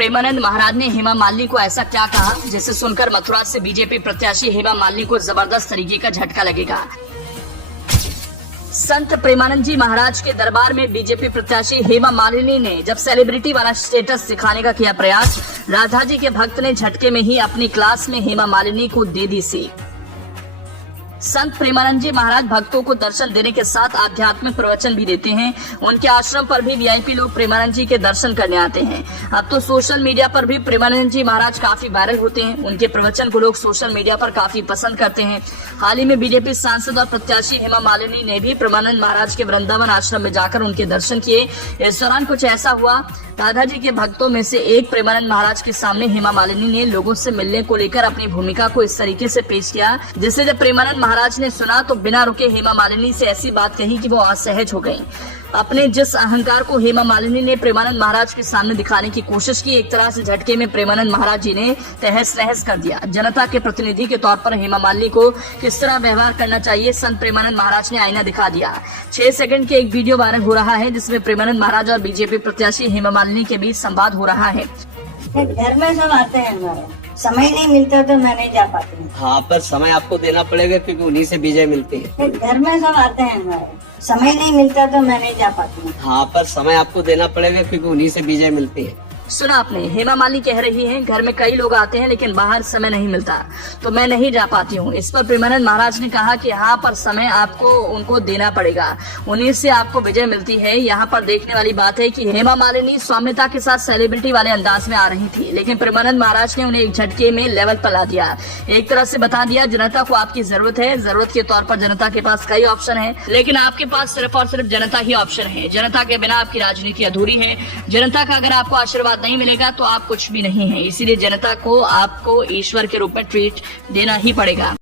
प्रेमानंद महाराज ने हेमा मालिनी को ऐसा क्या कहा जिसे सुनकर मथुरा से बीजेपी प्रत्याशी हेमा मालिनी को जबरदस्त तरीके का झटका लगेगा। संत प्रेमानंद जी महाराज के दरबार में बीजेपी प्रत्याशी हेमा मालिनी ने जब सेलिब्रिटी वाला स्टेटस दिखाने का किया प्रयास, राधा जी के भक्त ने झटके में ही अपनी क्लास में हेमा मालिनी को दे दी सीट। संत प्रेमानंद जी महाराज भक्तों को दर्शन देने के साथ आध्यात्मिक प्रवचन भी देते हैं। उनके आश्रम पर भी वीआईपी लोग प्रेमानंद जी के दर्शन करने आते हैं। अब तो सोशल मीडिया पर भी प्रेमानंद जी महाराज काफी वायरल होते हैं। उनके प्रवचन को लोग सोशल मीडिया पर काफी पसंद करते हैं। हाल ही में बीजेपी सांसद और प्रत्याशी हेमा मालिनी ने भी प्रेमानंद महाराज के वृंदावन आश्रम में जाकर उनके दर्शन किए। इस दौरान कुछ ऐसा हुआ, राधा जी के भक्तों में से एक प्रेमानंद महाराज के सामने हेमा मालिनी ने लोगों से मिलने को लेकर अपनी भूमिका को इस तरीके से पेश किया, जिसे जब प्रेमानंद महाराज ने सुना तो बिना रुके हेमा मालिनी से ऐसी बात कही कि वो असहज हो गयी। अपने जिस अहंकार को हेमा मालिनी ने प्रेमानंद महाराज के सामने दिखाने की कोशिश की, एक तरह से झटके में प्रेमानंद महाराज जी ने तहस नहस कर दिया। जनता के प्रतिनिधि के तौर पर हेमा मालिनी को किस तरह व्यवहार करना चाहिए, संत प्रेमानंद महाराज ने आईना दिखा दिया। 6 सेकंड के एक वीडियो वायरल हो रहा है जिसमें प्रेमानंद महाराज और बीजेपी प्रत्याशी हेमा मालिनी के बीच संवाद हो रहा है। घर में सब आते हैं, हमारे समय नहीं मिलता तो मैं नहीं जा पाती हूँ। हाँ, पर समय आपको देना पड़ेगा क्योंकि उन्हीं से विजय मिलती है। घर में सब आते हैं, हमारे समय नहीं मिलता तो मैं नहीं जा पाती हूँ। हाँ, पर समय आपको देना पड़ेगा क्योंकि उन्हीं से विजय मिलती है। सुना आपने, हेमा मालिनी कह रही हैं घर में कई लोग आते हैं लेकिन बाहर समय नहीं मिलता तो मैं नहीं जा पाती हूँ। इस पर प्रेमानंद महाराज ने कहा कि हाँ, पर समय आपको उनको देना पड़ेगा, उन्हीं से आपको विजय मिलती है। यहाँ पर देखने वाली बात है कि हेमा मालिनी सौम्यता के साथ सेलिब्रिटी वाले अंदाज में आ रही थी, लेकिन प्रेमानंद महाराज ने उन्हें एक झटके में लेवल पर ला दिया। एक तरह से बता दिया जनता को आपकी जरूरत है, जरूरत के तौर पर जनता के पास कई ऑप्शन है, लेकिन आपके पास सिर्फ और सिर्फ जनता ही ऑप्शन है। जनता के बिना आपकी राजनीति अधूरी है। जनता का अगर आपको आशीर्वाद नहीं मिलेगा तो आप कुछ भी नहीं है। इसीलिए जनता को आपको ईश्वर के रूप में ट्रीट देना ही पड़ेगा।